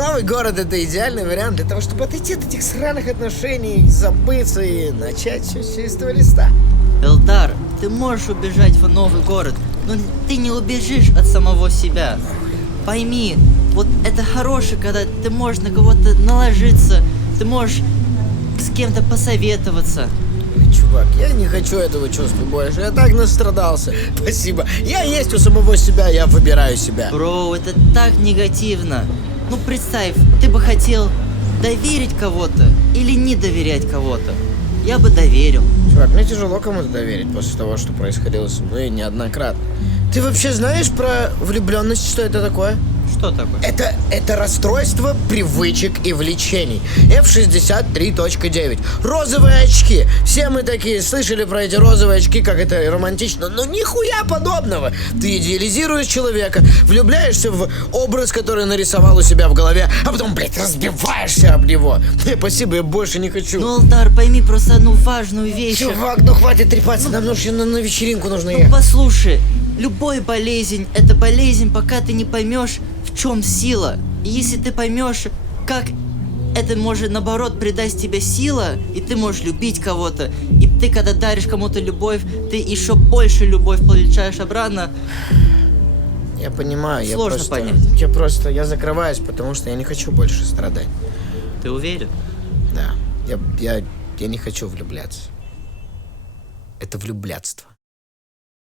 Новый город — это идеальный вариант для того, чтобы отойти от этих сраных отношений, забыться и начать все с чистого листа. Элдар, ты можешь убежать в новый город, но ты не убежишь от самого себя. Пойми, вот это хорошее, когда ты можешь на кого-то наложиться, ты можешь с кем-то посоветоваться. Чувак, я не хочу этого чувства больше. Я так настрадался. Спасибо. Я есть у самого себя, я выбираю себя. Бро, это так негативно. Ну представь, ты бы хотел доверить кого-то или не доверять кого-то. Я бы доверил. Чувак, мне тяжело кому-то доверить после того, что происходило со мной неоднократно. Ты вообще знаешь про влюбленность, что это такое? Что такое? Это расстройство привычек и влечений. F63.9. Розовые очки. Все мы такие слышали про эти розовые очки, как это романтично. Но нихуя подобного. Ты идеализируешь человека, влюбляешься в образ, который нарисовал у себя в голове, а потом, блядь, разбиваешься об него. Спасибо, я больше не хочу. Ну, Элдар, пойми просто одну важную вещь. Чувак, ну хватит трепаться, нам нужно на вечеринку нужно Ну ехать. послушай, любая болезнь — это болезнь, пока ты не поймешь, в чем сила. И если ты поймешь, как это может, наоборот, придать тебе сила, и ты можешь любить кого-то, и ты, когда даришь кому-то любовь, ты еще больше любовь получаешь обратно. Я понимаю, Сложно понять. Я закрываюсь, потому что я не хочу больше страдать. Ты уверен? Да, я не хочу влюбляться. Это влюблятство.